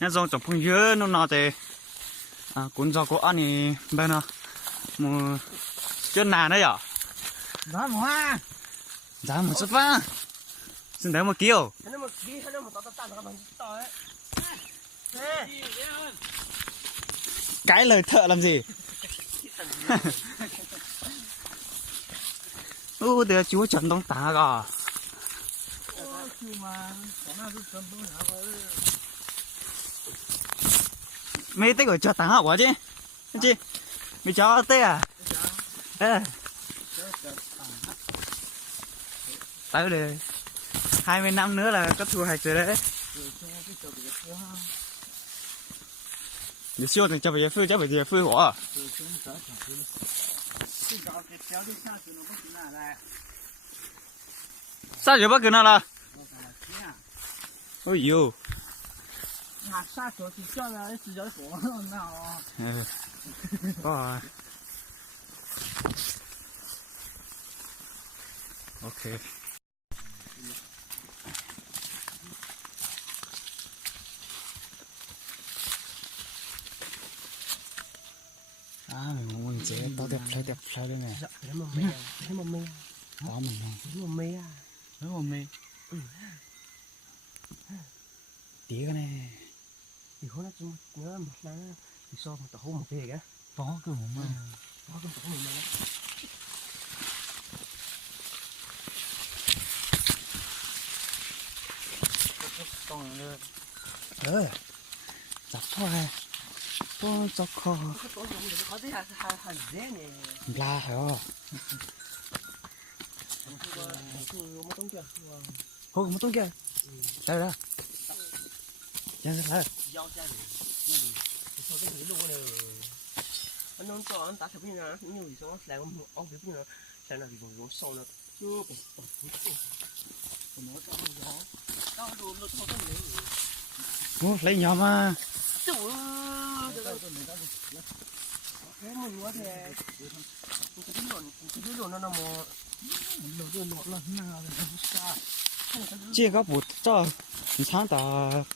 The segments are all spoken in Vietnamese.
nhá dòng chọc phong dứa nó nọ thì cuốn giò của anh thì bên nó một chân nà đấy à giá một hoa giá một chút vá xin đấy một kiểu cái lời thợ làm gì để chúa chuẩn đông tá cả mấy tích ở cho tá hả quá chứ chị mày cho tê à ê tới đây 20 năm nữa là có thu hoạch rồi đấy你修的这边飞，这边也飞火。啥就不跟那了？哎呦！那啥时候去叫了是叫火那哦。啊。OK。mình muốn chế tao đẹp đây này. Thấy một mê. Đó mình này. Thấy một mê à. Thấy một mê. Tí cái này. Thì hôm nay chúng nhớ một lần thì so một tàu một về kìa. Có cơ mà. Có cái tàu này. Con nữa. Ơi. Chặt thôi. Con chọc kho. La hả? Không một tông kia. Đây đó. Chân ra. Anh nói cho anh ta sẽ biết là nhiều gì xong lại ông biết là sẽ là gì cũng sâu nó chưa Lấy nhỏ mà. Thế mình nói thì cái lồn nó mà chỉ có bút cho sáng ta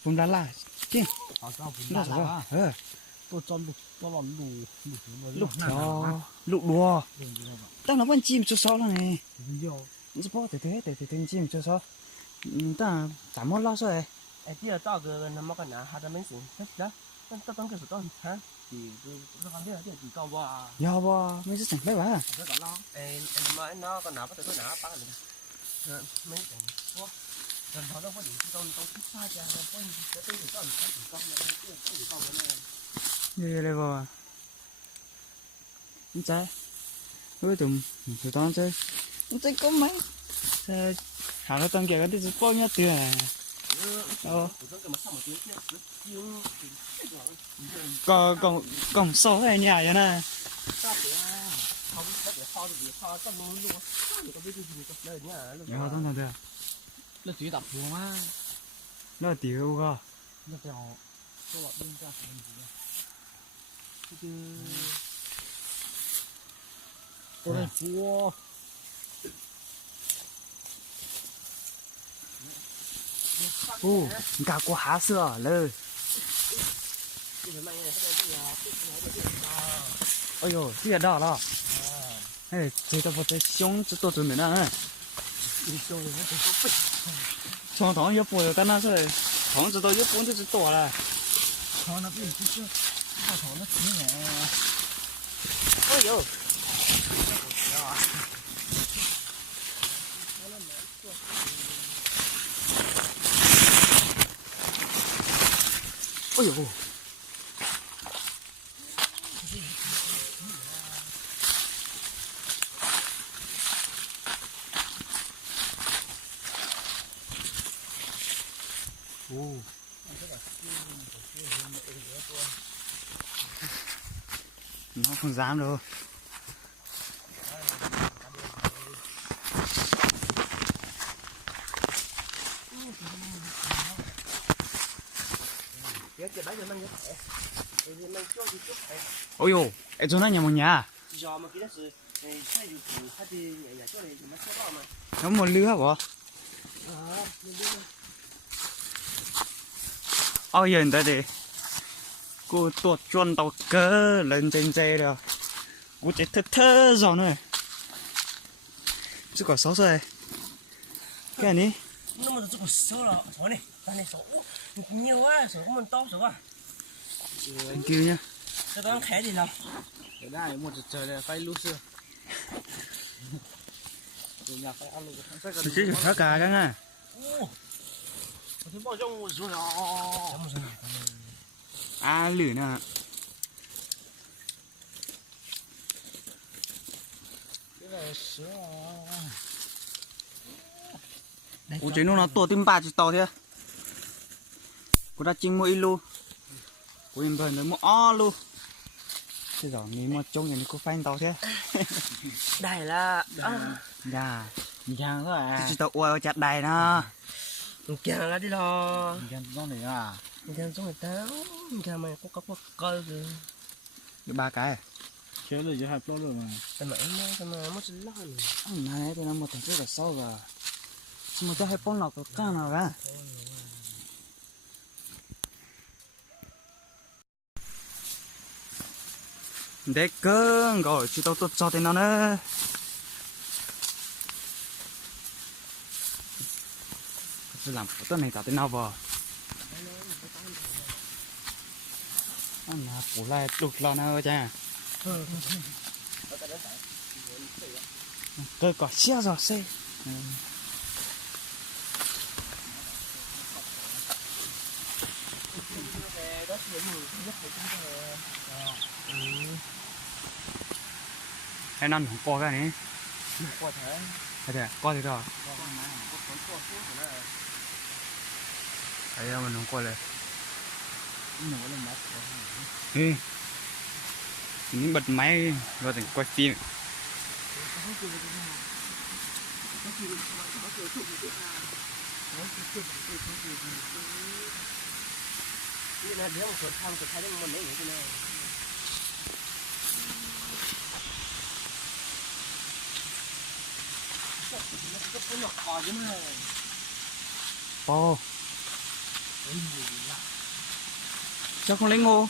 vùng đá la chứ nó sao tôi cho lục cho lục đùa tao nó vẫn chim cho sao này nó bỏ thế chim cho sao ta chả muốn lo rồi哎，第二照个那么个男孩子没事，这这当个是当餐，这行业这地高不啊？要不没事整呗吧？这个啷？哎，那么那个拿不得，拿八个那个，没整我。人头都不理，都出差家，不然这都是照你看地高的，这地高的那。như này vào anh trai với tụi tao chơi anh trai có mấy hàng nó tăng kia cái thì bao nhiêu tiền à còn số này nhà vậy nè nó tao nói được nó chỉ đập luôn á nó là tiểu cơ nó theo tôi bảo bên ra phải làm gì chứ tôi này chua cả của há sữa lơ ôi呦这个到了哎这个不得胸这多准备呢床头一拨跟那是床子都一拨就是多了床那边就是大床那挺远哎呦哎呦nó không dám đâu ôi dồi ở chỗ này nhà một nhà nó một lứa hả bỏ ao giờ tới đi cô tuột chuồn tàu cơ lên trên dây rồi cô chỉ thơ rồi nữa chứ có sáu rồi cái này nó mà tụi số là số này ta này số nhiều quá số của mình to số à thank you nhá cho tao khé gì nào cái này một trời này phải lúc xưa nhà phải ăn luôn chứ hết cả cái này thì bỏ trong một số nó à lử nè cái này sữa cô chỉ nó tổ tim ba chỉ to thế cô đã chinh mua ít luôn cô em vẫn mua o luôn thế rồi nghĩ một trong những cô phanh tàu thế đây là dạ giang thôi à chỉ tàu uo chặt đầy nó kia là đi lo giang trong này à giang trong người ta kia mày có coi rồi ba cái chế rồi chứ hai plot rồi mà tao mà mất lo rồi này tôi nói một thằng rất là sâu rồi mà cho hai con nào có cá nào ra để cơ rồi chỉ tao cho tên nó nữa tôi làm cái này cả tên nào vào anh là phủ lại đục lo nào cha tôi có xe rồi xe hay năn không coi cái này qua thế hay coi thì rồi ấy mình không coiเลยừ những bật máy rồi thì quay phimนี่นะเดี๋ยวส่วนทางสุดท้ายได้มันไม่เห็นกูเลยก็เป็นหนอกคอใช่ไหม Ồ Cháu không lấy ngô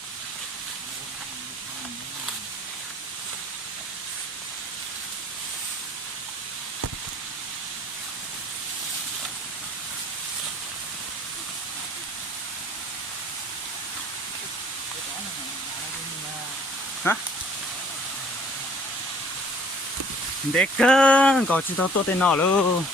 hả để cơ có chỉ tao tôi tên nào luôn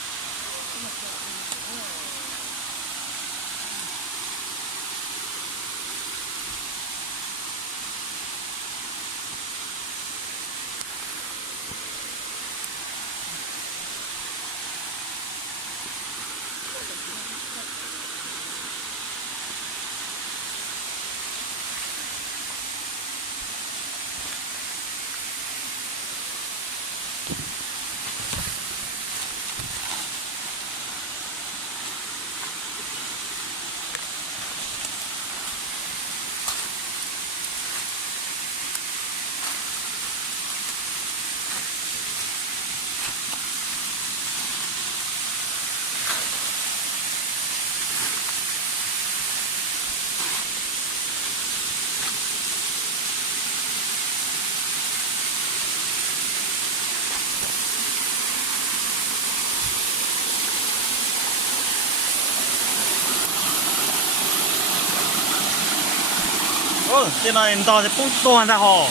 trên này to sẽ bung to ra hồ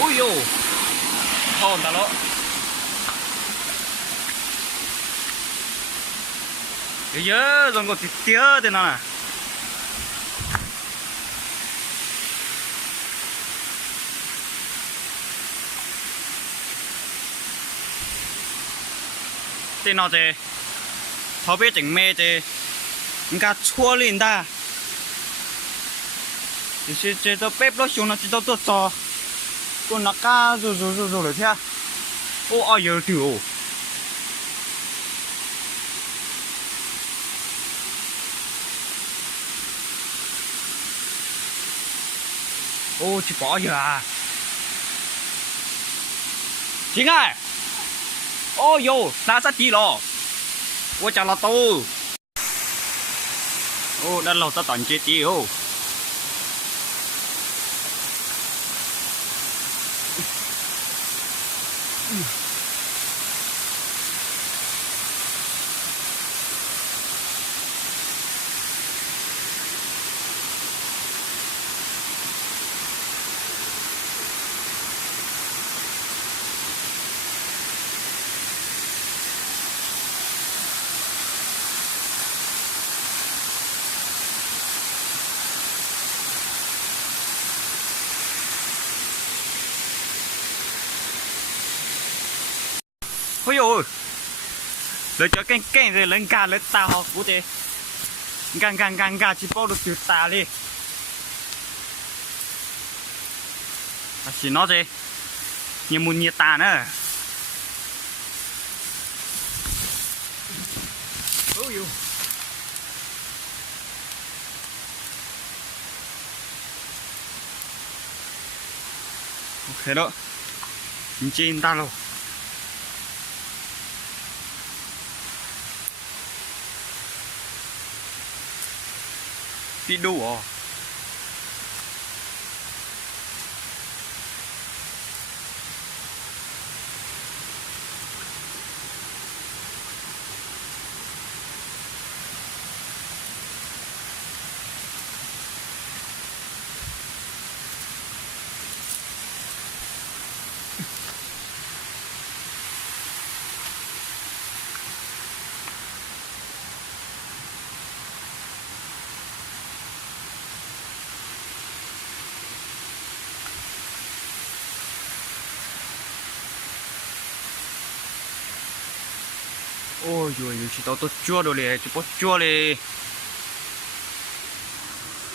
ui dồi thon ta nó giờ rồi có tía thế nào nè tên nào thế họ biết chỉnh mê thế người ta chua lên ta thì chỉ tao bếp nó xuống nó chỉ tao tốt cho con nó cá rồi thế ô ai giờ tiểu Ô chị bỏ giờ à. Chính ơi. Ô yo, đã sát chi rồi. Ôi chào là tôi. Ô đã lâu ta toàn chết chi ô. Ôi dồi, lấy cho canh rồi lên ca lên tàu học của thế. Gang chỉ bao được từ tà đi. À chỉ nó gì? Như muốn nhiệt tà nữa. Ôi dồi. Ok đó. Trên ta rồi. Đi đâu à? Ôi dồi ôi, chỉ tao tôi chua rồi liền, chỉ bỏ chua liền.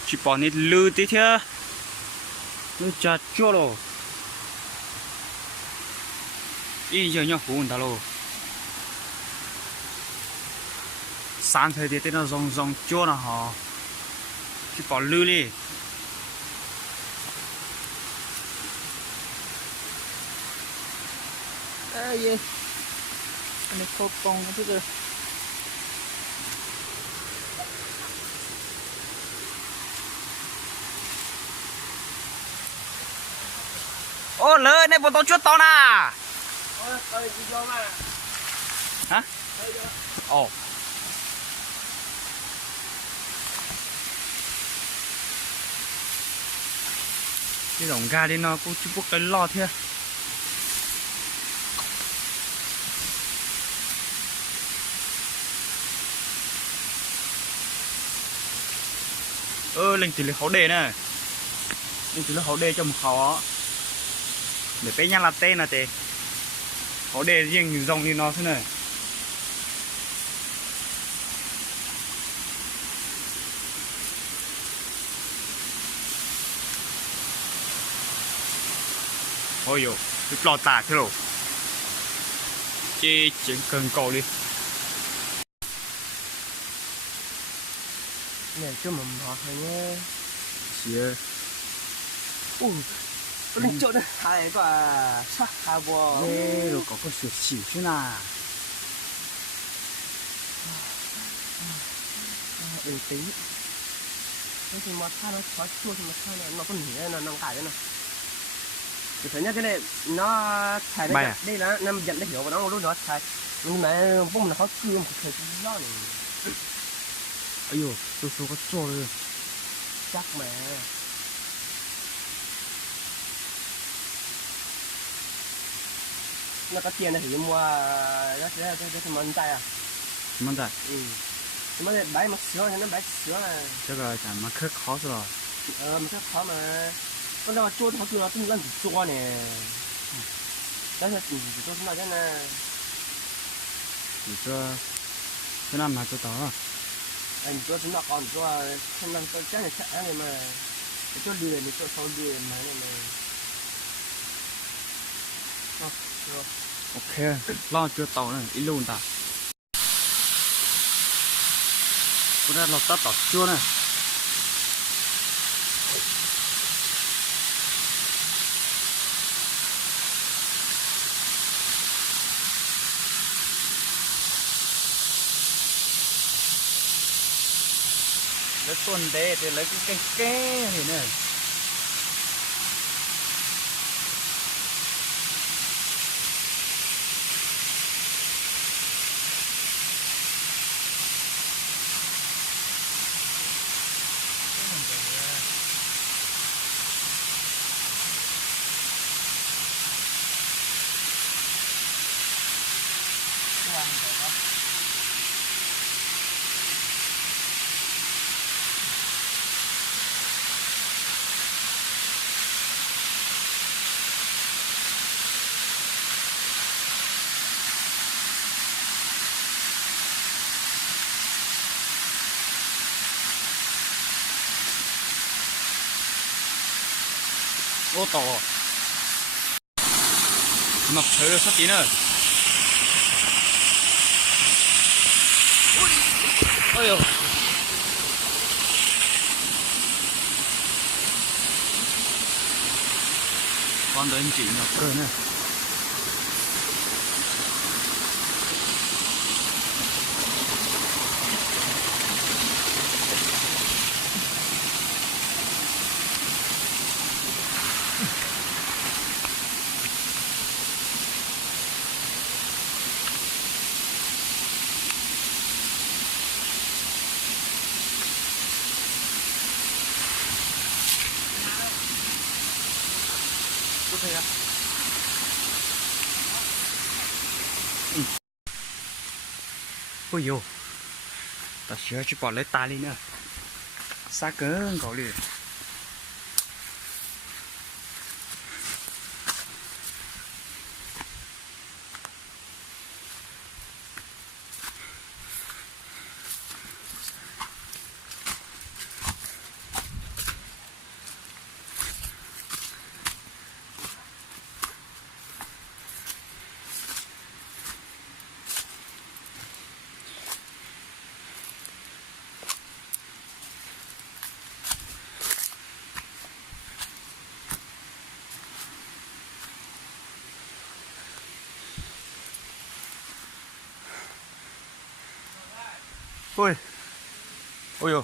Chỉ bỏ nít lư tí thế. Nó chả chua rồi. Ý giờ nhau phụ ta rồi. Sáng thời tiết nó rong chua nó hả. Chỉ bỏ lư đi. À gì? Anh khô con cái thứ Ô lớn này bọn tao chuột tao nè. Hả? Ồ. Cái dòng ga đi nó cũng chú bốc cái lo thế. Lên tỷ lệ khẩu đề nè. Lên tỷ lệ khẩu đề cho một khẩu. Để bé nhăn là tên là thế. Khẩu đề riêng dòng như nó thế này. Ôi dồi, cái lò tả thế rồi. Chỉ cần cầu đi. này cho mầm ngọt này nhé. Xìa. Lên chỗ đó hai quả sắc hai bò. Ê, rồi có sửa xỉu chứ nào. Tí. Thế thì mà tha nó khó chua thì mà tha nó có nỉ nó cải thế nào. Thì thứ nhất cái này nó thải đây, đây là năm dẫn nó hiểu của nó lúc đó thải. Nhưng mà bông nó khó chua một thời gian này. Ây dồi, tôi có chua rồi. Chắc mà. Nó có tiền thì mua nó sẽ món chay à? Món chay. Ừ. Mà bãi mà sữa thì nó bãi sữa là. Chắc là chẳng mà khớp khó rồi. Mà khớp khó mà. Con đâu mà chua thì nó cũng lần chua nè. Đấy là chỉ cho nó thế này. Chỉ cho cái năm mà cho tao. Anh cho chúng nó còn cho không năng cho chắc là chắc này mà. Cho lười thì cho sau lười mà này mà. Ok, lo chưa tàu này, ít luôn ta. Có ra lọc ta tọt chua này. lấy tuần đê thì lấy cái ke này nè ô to mà chơi sắp tí nữa ôi ôi con đến chị nó cơ nè thấy không? Ôi dồi, ta sửa chỉ bỏ lấy ta đi nữa, xa cơn có liền. Ôi, ôi dồi.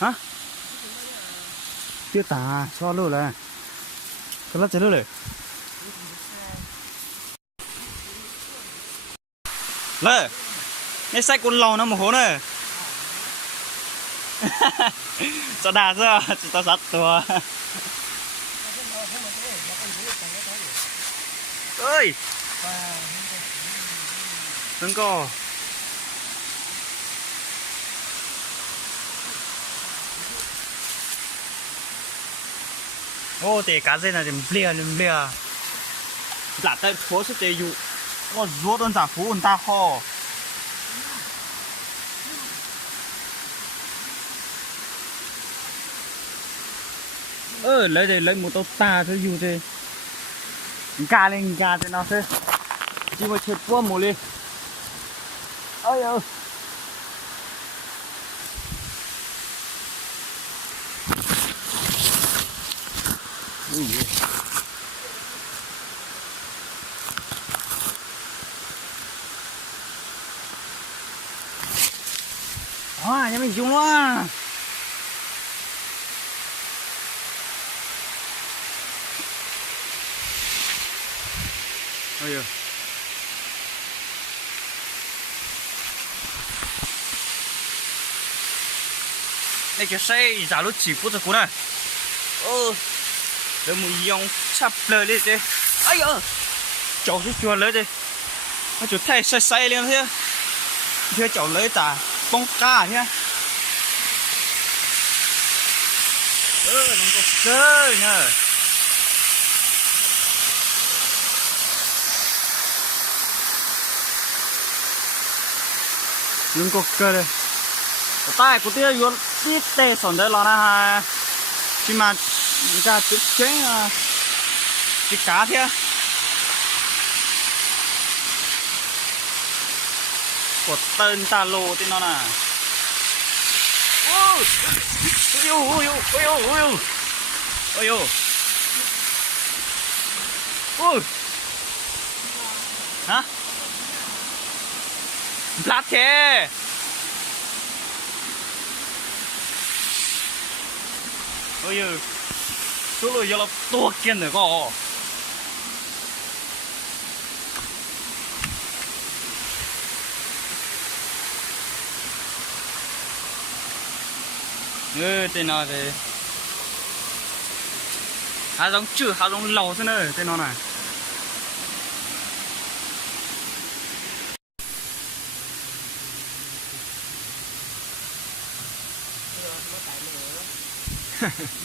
Hả? Chưa tà, sao luôn là cái lát chơi rồi. Lê, cái sách con lầu nó một hố này. Sao đà sao? Chúng ta sát tua. Ơi, đừng có. Ô, để cá dê này điểm bia. Giả tại phố sẽ để dụ. Ô, rốt ơn giả phố ơn ta ho. Lấy một tàu ta thôi dụ thế. Cá lên cá thế nào thế. Chỉ mà chết quá mù lên. Ôi ơi. Ui giời. À, nhà mình dùng quá. Ôi giời. Này cái xe giả lúc chỉ có được cô này. Để một dòng sắp lời đi thế. Ây ơ. Cháu chút chua lấy đi. Nó chút thay say lên thế. Thế cháu lấy tà bông cá thế. Nó có chơi nè. lưng cột cơ đây tay của tia yuan ít tê sòn đây là ha khi mà ra chút chế cái cá thế của tên ta lô tên nó nè ôi ôi ôi ôi ôi ôi ôi ôi ôi hả lát thế ôi ôi số lượng giờ là to kiên rồi có tên nó thì há giống chữ há giống lầu thế này tên nó này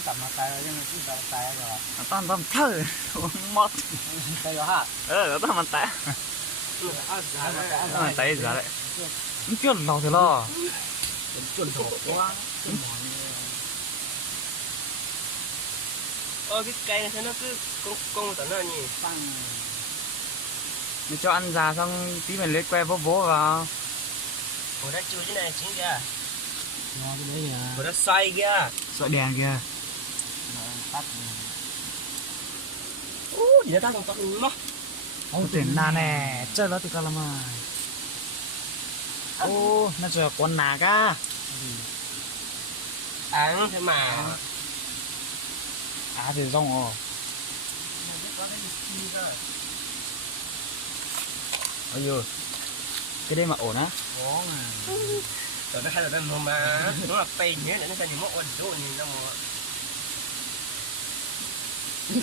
tầm mặt tay rồi nhưng mà cứ tầm tay rồi tao tao thơ mất tay rồi ha tao mình tay tao mình tay gì đấy không biết lầu thì lo chuẩn thổ quá cái cây này nó cứ công tận là nhỉ mày cho ăn già xong tí mình lấy que vỗ vỗ vào ủa đã chui cái này chính kìa ủa đã xoay kìa sợi đèn kìa gì đó ta còn tận nó ông tiền na nè chơi nó từ cả mà ô nó chơi con nà cả ăn thế mà thì rong ồ ôi giời cái đây mà ổn á rồi nó hay là đang mà nó là pin nhé để nó thành những món ổn chỗ nhìn nó mà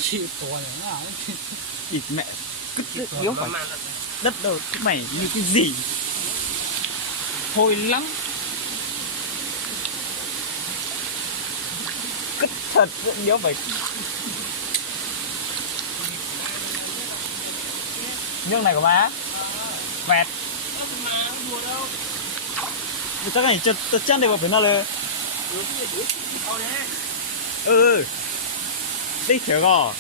chịu tuổi rồi nó ịt mẹ cứ yếu phải đất đâu cái mày như cái gì thôi lắm cứ thật yếu phải nhương này của má vẹt chắc này chật chân đây vào phía nàoเลยđi theo gò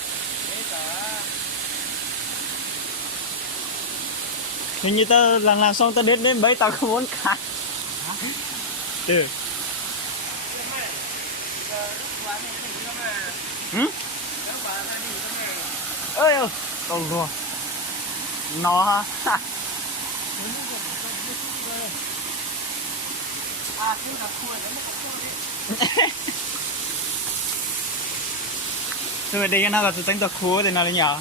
hình như tao làm xong tao đến bấy tao không muốn cắt ừ ơi ơi còn rồi nó ha thôi đây nó là tính tao khua thì nào đấy nhở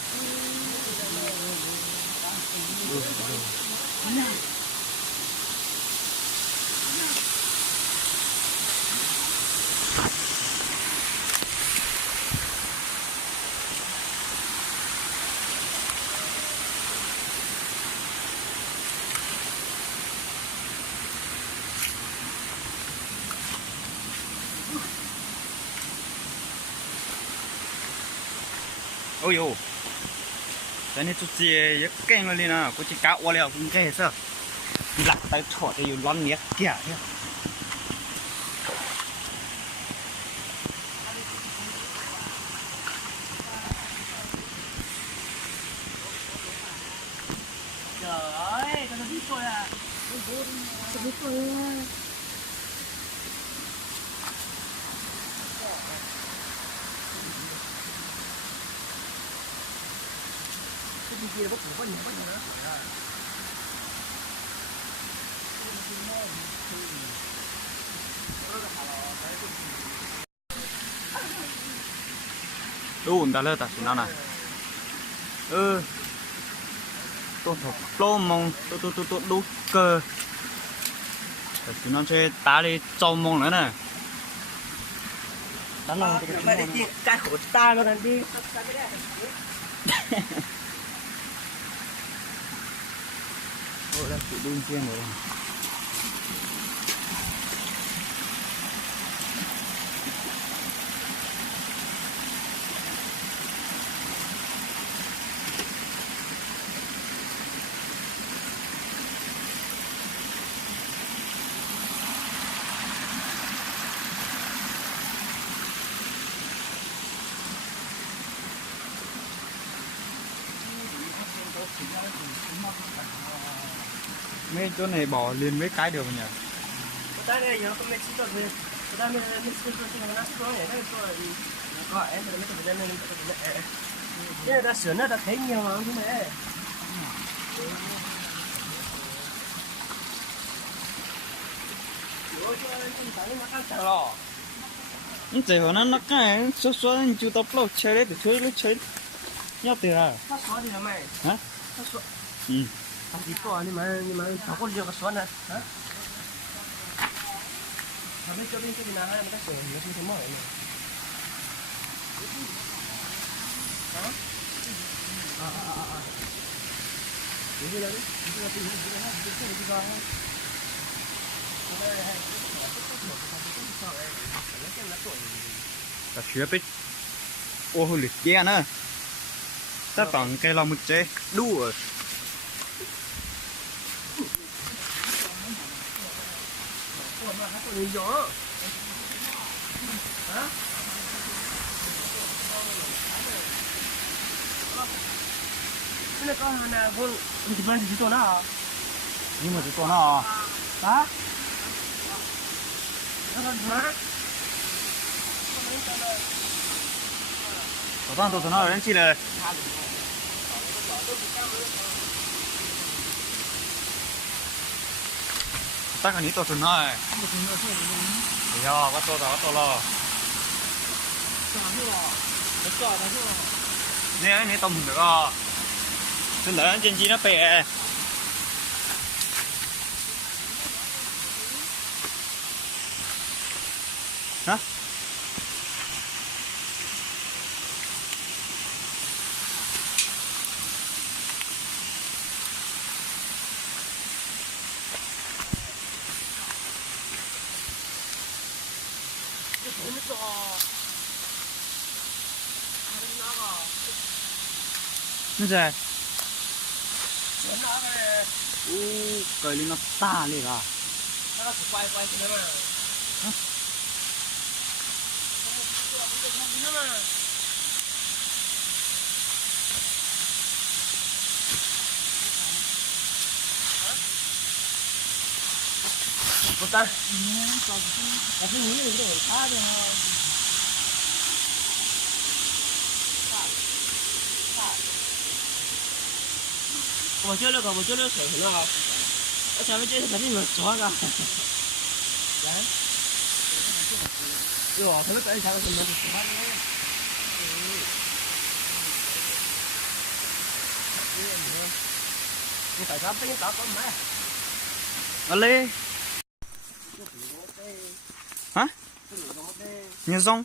ôi dồi cái này chút gì cái kênh lên nè có chỉ cá ô leo cũng cái sao lặt tay thọ thìอยู่ร้อนเนี้ยแก่เนี่ยtrời con nó biết tôi à tôi biết tôi à cái gì đó có nhiều nữa đủ đã lơ ta xin nào này tôi thuộc lô mông tôi đủ cơ xin nó chơi tá đi trâu mông nữa nè đó là cái khổ ta nó đi ôi đang tự đun chiên rồi mấy chỗ này bỏ liền mấy cái được nhỉ? cái này giờ không biết chỉ có mình cái này mình chỉ có chúng nó số này cái số là có em mình mới cái này mình cái này đã sửa nó đã thấy nhiều mà không mẹ nhưng chỉ hồi nó cái số anh chú tập lâu chơi đấy thì chơi nhóc tiền à? nó số gì mày hả? nó số Ừ. không chỉ có nhưng mà cháu có nhiều cái số này hả? Mà bên cái nào hay là cái sửa nó không mỏi này hả? Đi lên đi Là phía bên ô hồi lịch kia nữa ta bằng cây lòng một chế đủ rồi Người gió hả? Cái này có nào con thì mình chỉ cho nó à? nhưng mà chỉ còn nó Hả? Nó còn má có tao tụi nó đến chi là ta cái ní tụi nó này thì bắt to lo nè anh này tao mình được à xin lỗi anh trên chi nó bè hả? Nó ra cười lên nó xa lên à nó chỉ quay cái đó mà một ta cái nghĩ là cái khá rồi một chút nữa còn một chút nữa sửa nó không ở sao mới chơi cái gì mà xóa ra đấy rồi thế mới sao thì mình xóa nó nhưng tại sao cái có mẹ ở đây hả? Như giống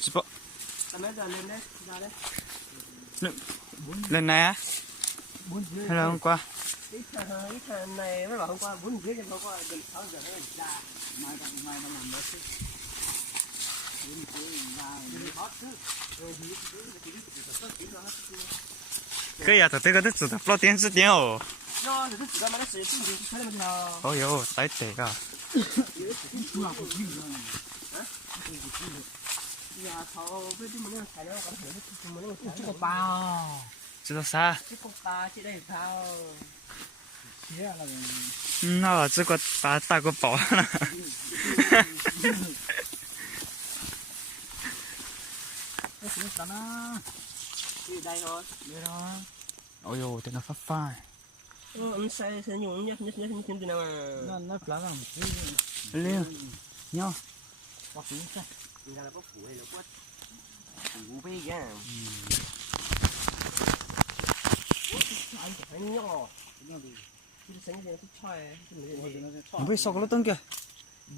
Super. Lên này á? Hay là hôm qua? Ít thằng này mới bảo hôm qua 4 rưỡi hôm qua gần 6 giờ nó ra. Mai nó làm mất chứ. 4 rưỡi ra hot chứ.可以啊，这个都知道，不电视电哦。nó thì chỉ có mà nó sẽ tự nhiên thấy là nào. Oh yo, tại tệ cả. Giờ thầu với cái mình xài nó có thể mình chỉ có bao.知道啥？ Chỉ có ba chỉ đây thao.那这个大个宝了。Nó sẽ sao nó. Đi đây thôi. Đây đó. Oh yo, tên nó phát phai. Anh sai sẽ dùng nhất thế nào mà. Nó phá ra một cái. Lên. Nhau. Bác sĩ sai. Người ta là bác phụ hay là quát. Phụ bê kìa. Anh phải nhỏ. Cái sáng giờ thích chơi. Không biết sao có tông kìa.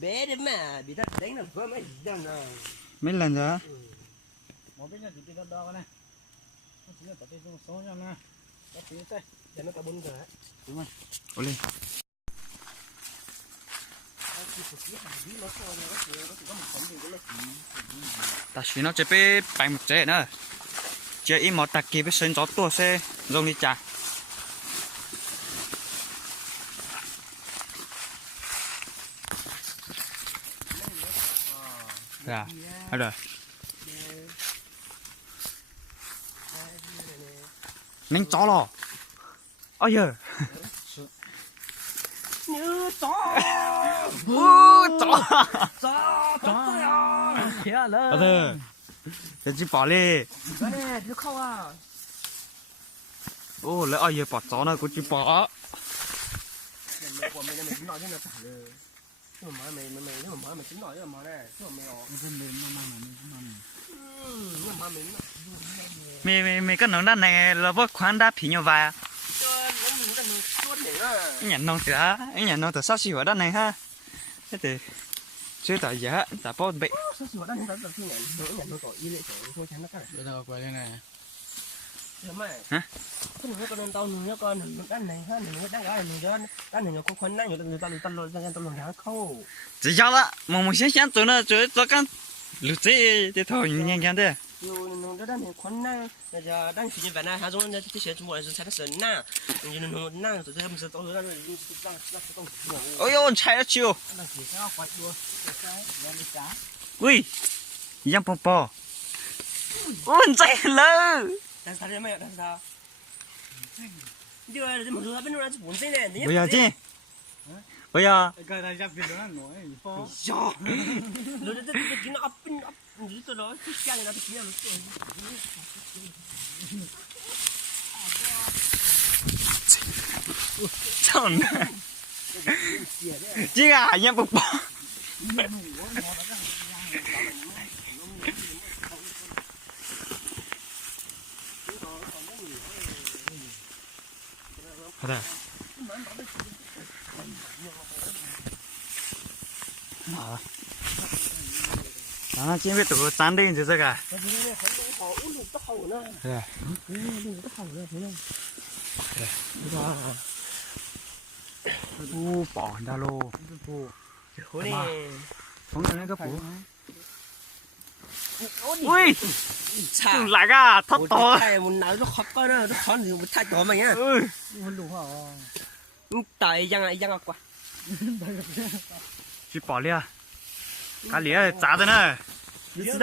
Bé đấy mà, bị ta đánh là vỡ mấy lần à. Mấy lần rồi á? Một bên là chỉ cái đó này. Nó chỉ là tập trung số nhau nè. Bác sĩ sai. Để nó cả 4 giờ đấy. Đúng rồi. Ôi lên. Ta chỉ nó chỉ biết bài một chế nữa. Chỉ ít một tạc kia biết sinh gió tua xe dùng đi chả. Dạ, hết rồi. nánh chó lò ôi giờ như chó chó chó chó thế là ở đây cái chỉ bỏ đi cái này nó không à ô lấy ôi giờ bỏ chó này cũng chỉ bỏ của mình mình nói cho nó trả lời chứ mà mày chứ mà mày tính nói chứ mà này chứ mà mày cái phần mềm nó mang mình cũng mang nhưng mà mình mày cái nón đan này là vớt khoan đá phí nhiều vài cái nhà nông từ á cái nhà nông từ sao xíu ở đan này ha thế thì chưa tại giá tại bao bị sao xíu đan này từ nhà nó tội y lệ thôi chán nó cái bây giờ quay đây này hả cái này con tao nó con đan này ha này đan cái này đó đan này nó có khoan đan người ta tao làm khâu chỉ cho đó mà sáng tụi nó chơi cho cái lụt thì thôi nhanh nhanh thế nó đan này khoan đan giờ đan chỉ như vậy này ha giống như cái xe chúng tôi sẽ sản na nó na tụi em sẽ tao đan ôi ôi chạy nó chiều đan chỉ sao quậy đua ui giang bò bò ôi chạy lơ đan sao mày đan sao giờ thì mình bên nó bốn giây này bây giờ chứ bây giờ cái này chắc biết nó nói phô Yo, nó đã nó ấp nó đó cái xe này nó kia nó sao nè chứ à giang bò bò Ada. Đó, chỉ biết tụi tán đi thì sao cả. Bỏ ra lô. Phóng ra cái phủ. Ui, lại cả thất to. Thầy muốn nói nó khó coi nó khó gì một thạch đó mày nhá. không đủ hả Tại giang quá. Chỉ bỏ đi à. Cá lía giá thế này.